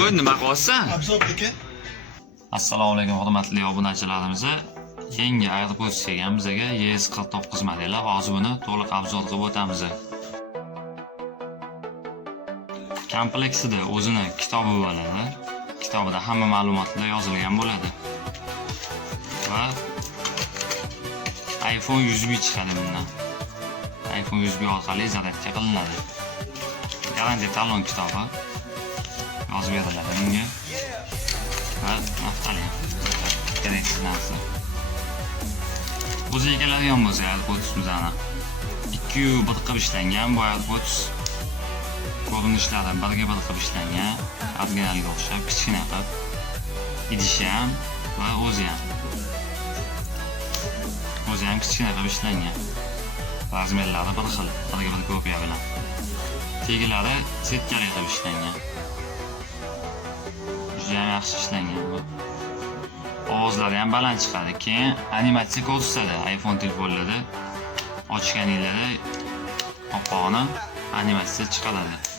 bu nima qilyapsan Abzor aka. assalomu alaykum hurmatli obunachilarimiz. Yangi airpods kelgan bizaga es qirq to'qqiz modeli hozir buni to'liq obzor qilib o'tamiz. Kompleksida o'zini kitobi bo'ladi. Kitobida hamma ma'lumotlar yozilgan bo'ladi. Va iphone usb chiqadi bundan. iphone usb orqali zaryadka qilinadi. Garantiya talon kitobi yozib beriladi bunga va naftali keraksiz narsa o'ziga keladigan bo'lsa airpods bizani ikki bir qilib ishlangan bu airpods ko'rinishlari birga bir qilib ishlangan originalga o'xshab kichkina qilib idishi ham va o'zi ham o'zi ham kichkina qilib ishlangan razmerlari bir xil birga bir kopiya bilan tegilari setkali qilib ishlangan judayam yaxshi ishlangan bu. Ovozlari ham baland chiqadi keyin animatsiya ko'rsatadi iphone telefonlarda ochganinglarda oppog'ini animatsiya chiqaradi.